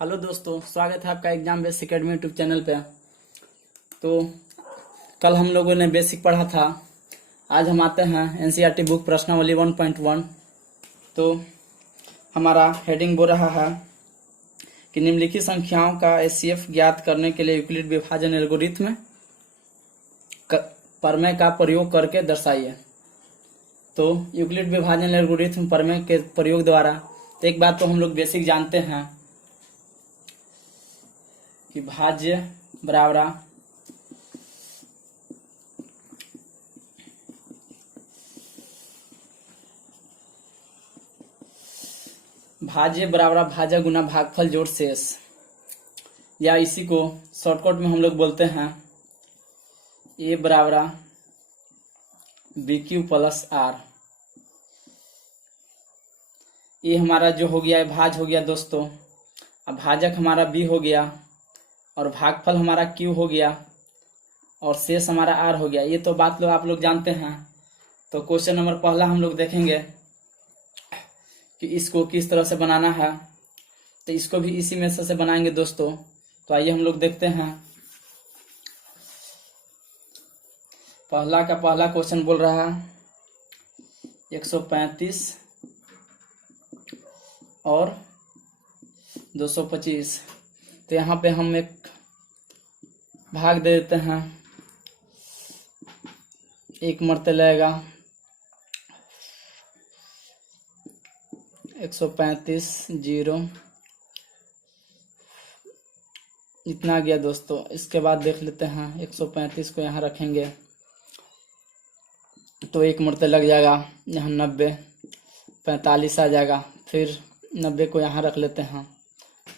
Hello दोस्तों, स्वागत है आपका exam base academy YouTube channel पे। तो कल हम लोगों ने बेसिक पढ़ा था। आज हम आते हैं एनसीईआरटी बुक प्रश्नावली 1.1। तो हमारा हेडिंग बोल रहा है कि निम्नलिखित संख्याओं का एचसीएफ ज्ञात करने के लिए यूक्लिड विभाजन एल्गोरिथ्म प्रमेय का प्रयोग करके दर्शाइए। तो यूक्लिड विभाजन एल्गोरिथ्म प्रमेय के प्रयोग द्वारा एक बात तो हम लोग बेसिक जानते हैं कि भाज्य बराबर भाज्य गुना भागफल जोड़ शेष, या इसी को शॉर्टकट में हम लोग बोलते हैं ए बराबर बी क्यू प्लस आर। ये हमारा जो हो गया भाज हो गया दोस्तों। अब भाजक हमारा बी हो गया और भागफल हमारा क्यू हो गया और शेष हमारा आर हो गया। ये तो बात आप लोग जानते हैं। तो क्वेश्चन नंबर पहला हम लोग देखेंगे कि इसको किस तरह से बनाना है। तो इसको भी इसी मेथड से बनाएंगे दोस्तों। तो आइए हम लोग देखते हैं। पहला का पहला क्वेश्चन बोल रहा है 135 और 225। तो यहाँ पे हम एक भाग दे देते हैं। एक मरते लगेगा 135 0 इतना गया दोस्तों। इसके बाद देख लेते हैं 135 को यहाँ रखेंगे तो एक मरते लग जाएगा, यहाँ 90 45 आ जाएगा। फिर 90 को यहाँ रख लेते हैं,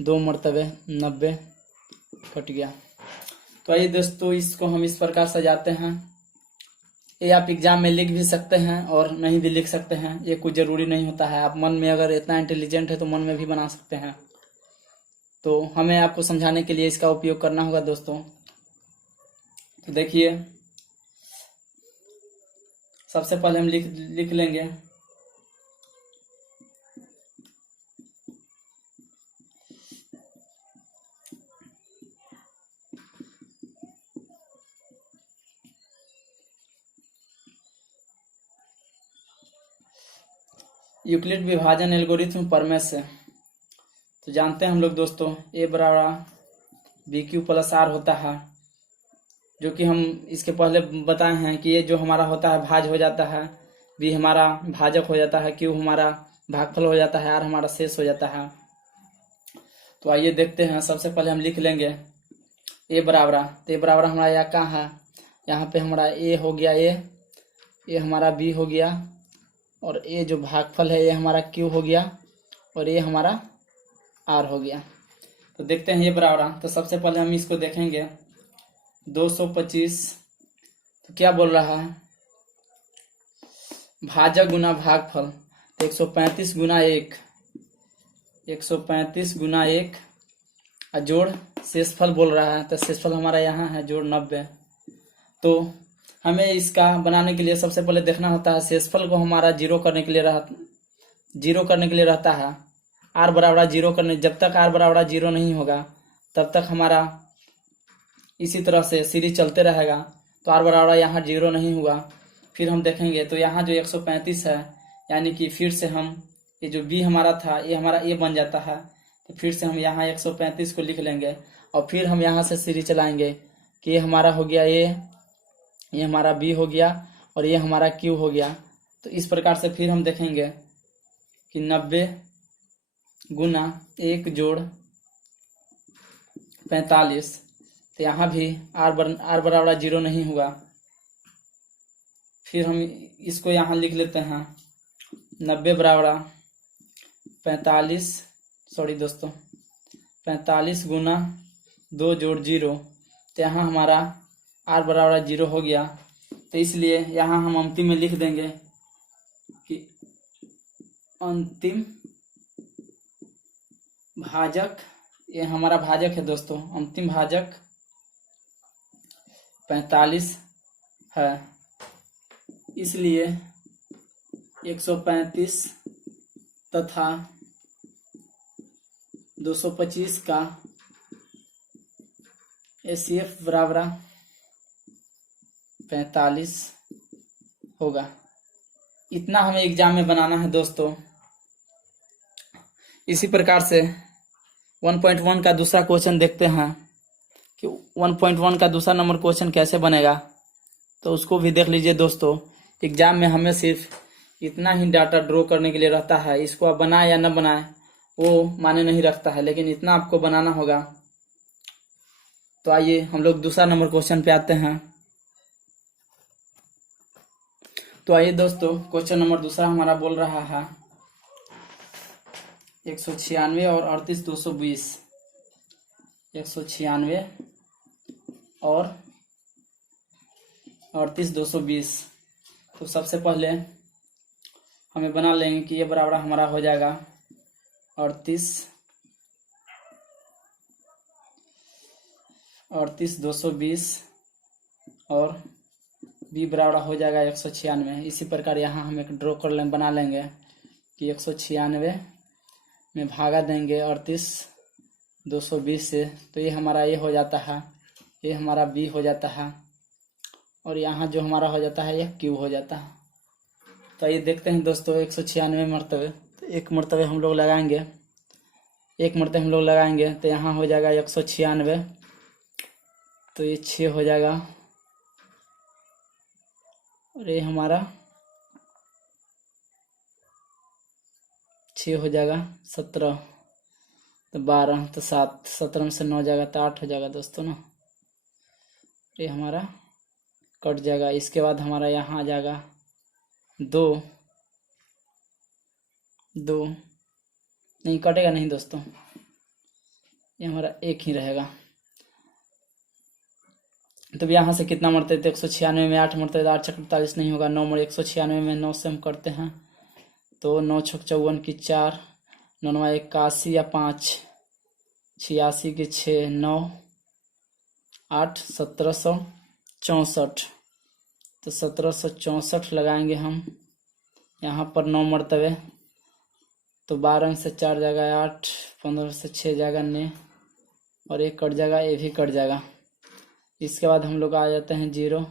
2 मरतबे 90 कट गया। तो आइए दोस्तों इसको हम इस प्रकार सजाते हैं। ये आप एग्जाम में लिख भी सकते हैं और नहीं भी लिख सकते हैं, ये कुछ जरूरी नहीं होता है। आप मन में अगर इतना इंटेलिजेंट है तो मन में भी बना सकते हैं। तो हमें आपको समझाने के लिए इसका उपयोग करना होगा दोस्तों। तो देखिए सबसे पहले हम लिख लेंगे यूक्लिड विभाजन एल्गोरिथ्म प्रमेय से। तो जानते हैं हम लोग दोस्तों ए बराबर बी क्यू प्लस आर होता है, जो कि हम इसके पहले बताए हैं कि ये जो हमारा होता है भाज हो जाता है, बी हमारा भाजक हो जाता है, क्यू हमारा भागफल हो जाता है, आर हमारा शेष हो जाता है। तो आइए देखते हैं। सबसे पहले हम लिख लेंगे ए बराबर। तो ए बराबर हमारा यहाँ कहाँ है, यहाँ पे हमारा ए हो गया, ए हमारा बी हो गया और ये जो भागफल है ये हमारा क्यू हो गया और ये हमारा आर हो गया। तो देखते हैं ये बराबर। तो सबसे पहले हम इसको देखेंगे 225। तो क्या बोल रहा है, भाजक गुना भागफल। तो 135 गुना 1, 135 गुना 1 जोड़ शेषफल बोल रहा है। तो शेषफल हमारा यहाँ है जोड़ 90। तो हमें इसका बनाने के लिए सबसे पहले देखना होता है शेषफल को हमारा जीरो करने के लिए रहता है। आर बराबर जीरो करने, जब तक आर बराबर जीरो नहीं होगा तब तक हमारा इसी तरह से सीरीज चलते रहेगा। तो आर बराबर यहाँ जीरो नहीं हुआ। फिर हम देखेंगे तो यहाँ जो 135 है, यानी कि फिर से हम ये जो बी हमारा था ये हमारा ए बन जाता है। तो फिर से हम यहाँ 135 को लिख लेंगे और फिर हम यहाँ से सीरीज चलाएंगे कि ये हमारा हो गया ये हमारा बी हो गया और ये हमारा क्यू हो गया। तो इस प्रकार से फिर हम देखेंगे कि 90 गुना 1 जोड़ 45। तो यहाँ भी आर बराबर जीरो नहीं हुआ। फिर हम इसको यहाँ लिख लेते हैं 90 बराबर 45, सॉरी दोस्तों 45 गुना 2 जोड़ 0। तो यहाँ हमारा आर बराबर जीरो हो गया। तो इसलिए यहाँ हम अंतिम में लिख देंगे कि अंतिम भाजक, ये हमारा भाजक है दोस्तों, अंतिम भाजक 45 है। इसलिए 135 तथा 225 का HCF बराबर 45 होगा। इतना हमें एग्जाम में बनाना है दोस्तों। इसी प्रकार से 1.1 का दूसरा क्वेश्चन देखते हैं कि 1.1 का दूसरा नंबर क्वेश्चन कैसे बनेगा, तो उसको भी देख लीजिए दोस्तों। एग्जाम में हमें सिर्फ इतना ही डाटा ड्रॉ करने के लिए रहता है, इसको आप बनाए या न बनाए वो माने नहीं रखता है, लेकिन इतना आपको बनाना होगा। तो आइए हम लोग दूसरा नंबर क्वेश्चन पे आते हैं। तो आइए दोस्तों, क्वेश्चन नंबर दूसरा हमारा बोल रहा है 196 और 38220। 196 और 38220। तो सबसे पहले हमें बना लेंगे कि ये बराबर हमारा हो जाएगा 38220 और बी बराबर हो जाएगा 196। इसी प्रकार यहाँ हम एक ड्रॉ कर लेंगे, बना लेंगे कि 196 में भागा देंगे 38220 से, तो ये हमारा ये हो जाता है, ये हमारा बी हो जाता है, और यहाँ जो हमारा हो जाता है ये क्यू हो जाता है। तो ये देखते हैं दोस्तों 196 मरतबे, तो एक मरतबे हम लोग लगाएंगे, एक मरतबे हम लोग लगाएंगे तो यहाँ हो जाएगा 196, तो ये 6 हो जाएगा, और ये हमारा 6 हो जाएगा, 17 तो 12 तो 7, 17 में से 9 जाएगा तो 8 हो जाएगा दोस्तों ना। ये हमारा कट जाएगा। इसके बाद हमारा यहाँ आ जाएगा 2 नहीं कटेगा नहीं दोस्तों, ये हमारा 1 ही रहेगा। तो यहाँ से कितना मरते थे 196 में 8 मरते थे, 8 छक 48 नहीं होगा, 9 मर 196 में 9 से हम करते हैं तो 9 छक 54 की 4, 9 81 या 5, 86 की 6, 9 8 1764। तो 1764 लगाएंगे हम यहाँ पर 9 मरतबे, तो 12 से 4 जाएगा 8, 15 से 6 जाएगा 9, और एक कट जाएगा, ये भी कट जाएगा। इसके बाद हम लोग आ जाते हैं 0,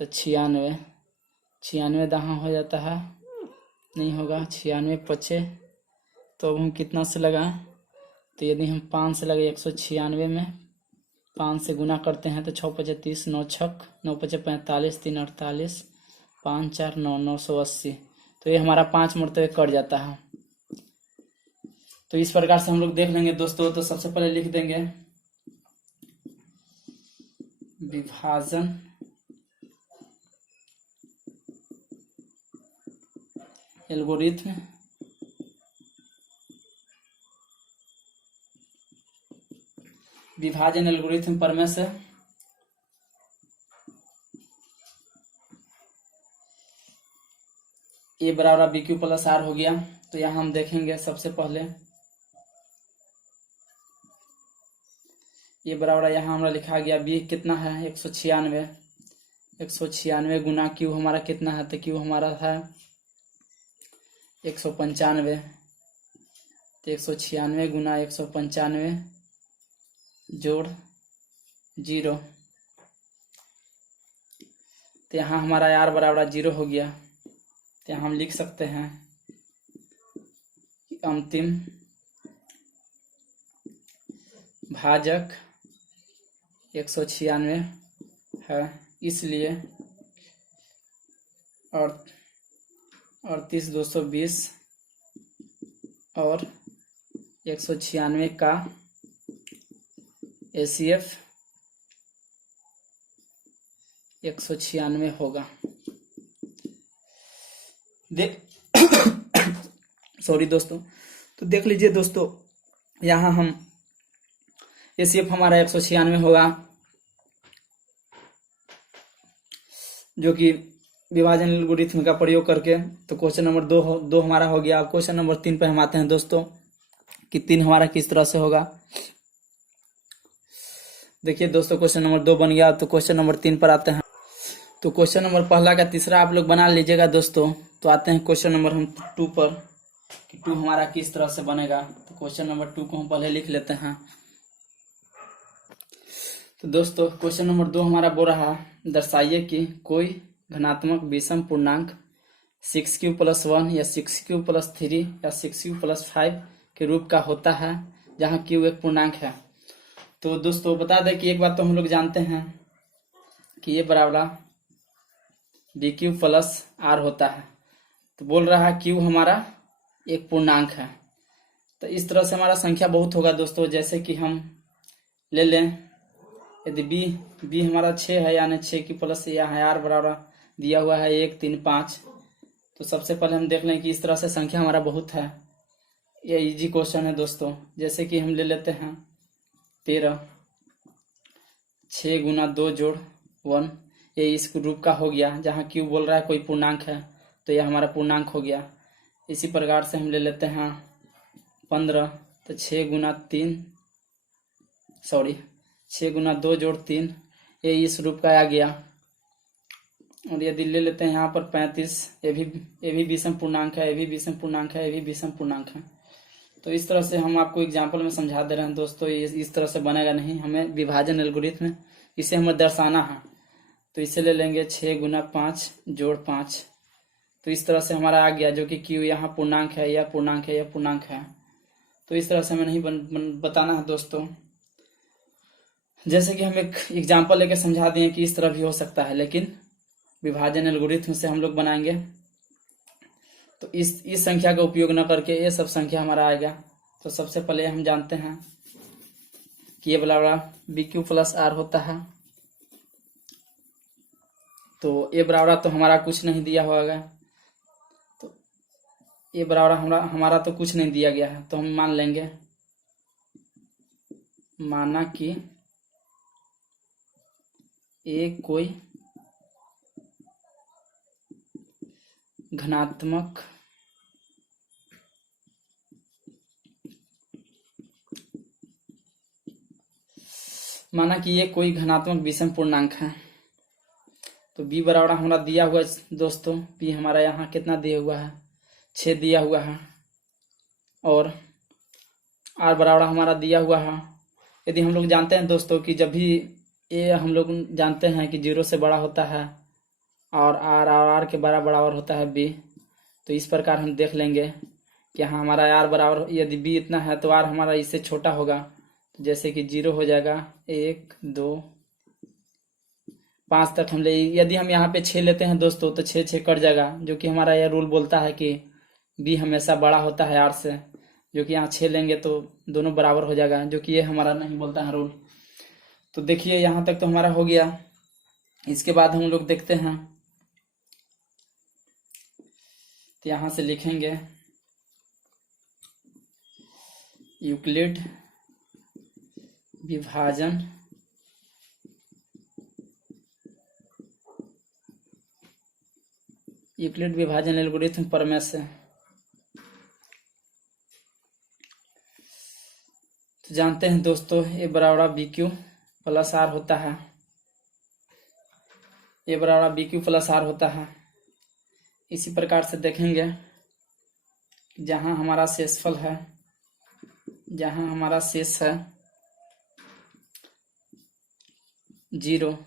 तो 96 दहाँ हो जाता है, नहीं होगा, 96 पचे, तो अब हम कितना से लगाएं, तो यदि हम 5 से लगे 196 में 5 से गुना करते हैं तो 6 पचे 30, 9 छक 9 पचे 45, 3 48, 5 4 9, 980। तो ये हमारा 5 मरतबे कट जाता है। तो इस प्रकार से हम लोग देख लेंगे दोस्तों। तो सबसे पहले लिख देंगे विभाजन एल्गोरिथ्म प्रमेय से ए बराबर बी क्यू प्लस आर हो गया। तो यहाँ हम देखेंगे सबसे पहले ये बराबर यहाँ हमारा लिखा गया बी कितना है 196, 196 गुना क्यू हमारा कितना है, तो क्यू हमारा है 195, तो 196 गुना 195 जोड़ 0, तो यहाँ हमारा आर बराबर 0 हो गया। तो यहाँ हम लिख सकते हैं कि अंतिम भाजक 196 है, इसलिए 38220 और 196 का HCF 196 होगा। सॉरी दोस्तों, तो देख लीजिए दोस्तों, यहाँ हम HCF हमारा 196 होगा, जो कि विभाजन एल्गोरिथ्म का प्रयोग करके। तो क्वेश्चन नंबर 2 हमारा हो गया। अब क्वेश्चन नंबर 3 पे हम आते हैं दोस्तों कि 3 हमारा किस तरह से होगा। देखिए दोस्तों, क्वेश्चन नंबर 2 बन गया। तो क्वेश्चन नंबर 3 पर आते हैं। तो क्वेश्चन नंबर पहला का तीसरा आप लोग बना लीजिएगा दोस्तों। तो आते हैं क्वेश्चन नंबर हम 2 पर। कि 2 हमारा किस तरह से बनेगा। तो क्वेश्चन नंबर 2 को हम पहले लिख लेते हैं। तो दोस्तों क्वेश्चन नंबर 2 हमारा बोल रहा है, दर्शाइए कि कोई धनात्मक विषम पूर्णांक 6q + 1 या 6q + 3 या 6q + 5 के रूप का होता है जहां q एक पूर्णांक है। तो दोस्तों बता दें कि एक बात तो हम लोग जानते हैं कि ये बराबर bq + r होता है। तो बोल रहा है q हमारा एक पूर्णांक है। तो इस तरह से हमारा संख्या बहुत होगा दोस्तों। जैसे कि हम ले लें, यदि b हमारा 6 है, यानी 6 की प्लस यहाँ है r बराबर दिया हुआ है 1 3 5। तो सबसे पहले हम देख लें कि इस तरह से संख्या हमारा बहुत है। ये इजी क्वेश्चन है दोस्तों। जैसे कि हम ले लेते हैं 13, 6 × 2 + 1, ये इस रूप का हो गया। जहाँ q बोल रहा है कोई पूर्णांक है तो यह हमारा पूर्णांक हो गया। इसी प्रकार से हम ले लेते हैं 15, तो 6 × 2 + 3, ये इस रूप का आ गया। और यदि ले लेते हैं यहाँ पर 35, ये भी विषम पूर्णांक है, ये भी विषम पूर्णांक है, ये भी विषम पूर्णांक है। तो इस तरह से हम आपको एग्जाम्पल में समझा दे रहे हैं दोस्तों। ये इस तरह से बनेगा नहीं, हमें विभाजन एल्गोरिथम इसे हमें दर्शाना है। तो इसे ले लेंगे 6 × 5 + 5। तो इस तरह से हमारा आ गया, जो कि q यहाँ पूर्णांक है, यह पूर्णांक है, यह पूर्णांक है। तो इस तरह से हमें नहीं बताना है दोस्तों। जैसे कि हम एक एग्जाम्पल लेके समझा दिए कि इस तरह भी हो सकता है, लेकिन विभाजन एल्गोरिथम से हम लोग बनाएंगे तो इस संख्या का उपयोग न करके ये सब संख्या हमारा आएगा। तो सबसे पहले हम जानते हैं कि ये बराबर bq + r होता है। तो ये बराबर तो हमारा कुछ नहीं दिया होगा, तो ये बराबर हमारा तो कुछ नहीं दिया गया है। तो हम मान लेंगे, माना कि ये कोई घनात्मक विषम पूर्णांक है। तो b बराबर हमारा दिया हुआ है दोस्तों। b हमारा यहाँ कितना दिया हुआ है, 6 दिया हुआ है। और r बराबर हमारा दिया हुआ है। यदि हम लोग जानते हैं दोस्तों कि जब भी ये हम लोग जानते हैं कि 0 से बड़ा होता है और r के बराबर होता है b, तो इस प्रकार हम देख लेंगे कि हाँ हमारा r बराबर, यदि b इतना है तो r हमारा इससे छोटा होगा। तो जैसे कि 0 हो जाएगा, 1 2 5 तक हम ले। यदि हम यहाँ पे 6 लेते हैं दोस्तों तो 6 6 कट जाएगा, जो कि हमारा यह रूल बोलता है कि b हमेशा बड़ा होता है r से। जो कि यहाँ 6 लेंगे तो दोनों बराबर हो जाएगा, जो कि ये हमारा नहीं बोलता है रूल। तो देखिए यहाँ तक तो हमारा हो गया। इसके बाद हम लोग देखते हैं, तो यहाँ से लिखेंगे यूक्लिड विभाजन एल्गोरिथम प्रमेय से। तो जानते हैं दोस्तों ये बराबर bq + r होता है। ये बराबर bq + r होता है। इसी प्रकार से देखेंगे जहां हमारा शेषफल है, जहां हमारा शेष है 0, तो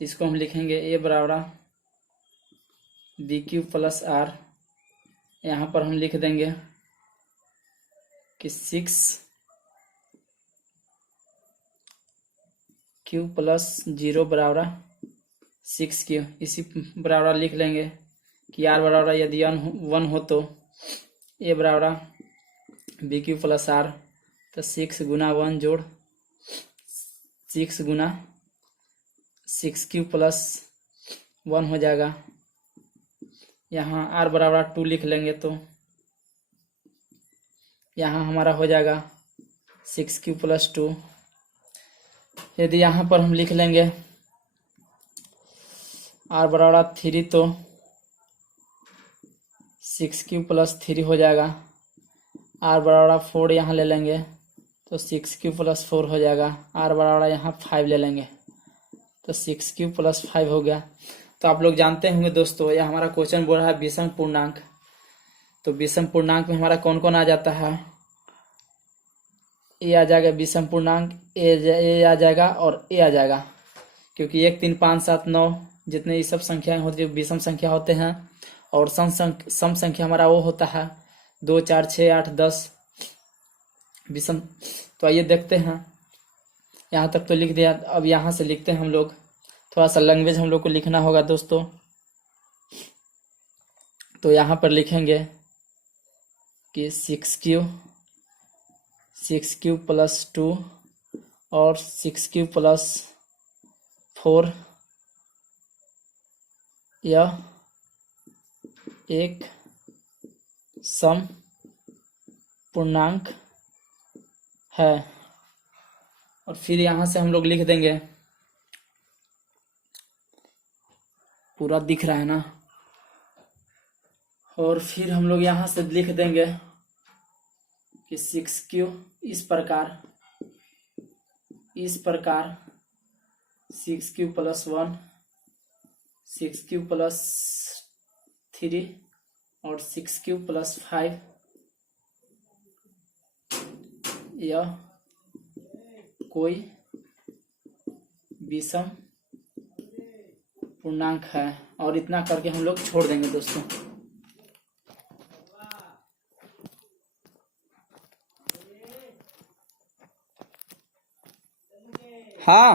इसको हम लिखेंगे a बराबर bq + r। यहाँ पर हम लिख देंगे कि 6q + 0 बराबर 6q। इसी बराबर लिख लेंगे कि r बराबर यदि 1 हो तो a बराबर bq + r। तो 6 × 1 + 6 × 6q + 1 हो जाएगा। यहाँ r बराबर 2 लिख लेंगे तो यहाँ हमारा हो जाएगा 6q + 2। यदि यहाँ पर हम लिख लेंगे r बराबर 3 तो 6q + 3 हो जाएगा। r बराबर 4 यहाँ ले लेंगे तो 6q + 4 हो जाएगा। r बराबर यहाँ 5 ले लेंगे तो 6q + 5 हो गया। तो आप लोग जानते होंगे दोस्तों, यह हमारा क्वेश्चन बोल रहा है विषम पूर्णांक। तो विषम पूर्णांक में हमारा कौन कौन आ जाता है, ए आ जाएगा विषम पूर्णांक, ए आ जाएगा और ए आ जाएगा, क्योंकि 1 3 5 7 9 जितने ये सब संख्याएं होती है विषम संख्या होते हैं, और सम संख्या हमारा वो होता है 2 4 6 8 10 विषम। तो आइए देखते हैं, यहाँ तक तो लिख दिया, अब यहाँ से लिखते हैं हम लोग, थोड़ा सा लैंग्वेज हम लोग को लिखना होगा दोस्तों। तो यहाँ पर लिखेंगे कि 6 प्लस 2 और 6 प्लस 4 यह एक सम पूर्णांक है। और फिर यहाँ से हम लोग लिख देंगे, पूरा दिख रहा है ना, और फिर हम लोग यहाँ से लिख देंगे कि 6 इस प्रकार 6 प्लस 1 6 प्लस 3 और 6 प्लस 5 यह कोई विषम पूर्णांक है। और इतना करके हम लोग छोड़ देंगे दोस्तों। हाँ।